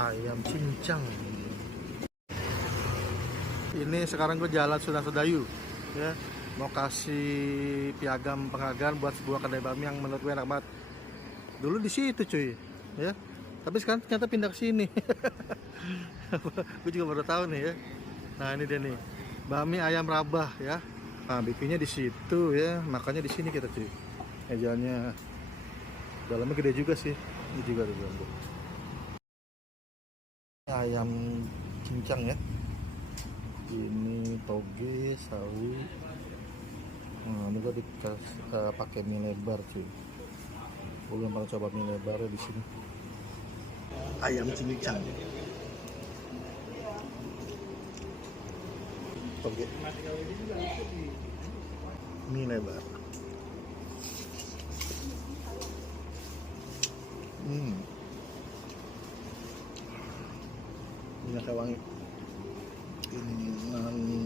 Ayam cincang. Ini sekarang gue jalan Sunan Sedayu, ya. Mau kasih piagam penghargaan buat sebuah kedai bakmi yang menurut gue enak banget. Dulu di situ cuy, ya. Tapi sekarang ternyata pindah ke sini. Gue juga baru tahu nih ya. Nah ini dia nih, bakmi ayam rabah ya. Nah bikinnya di situ ya, makanya di sini kita cuy. Mejanya dalamnya gede juga sih. Ini juga tuh bambu. Ayam cincang ya. Ini toge, sawi. Nah ini gue dikasih pakai mie lebar cuy. Gue belum pernah coba mie lebar di sini. Ayam cincang. Toge. Mie lebar. Minyaknya wangi. Ini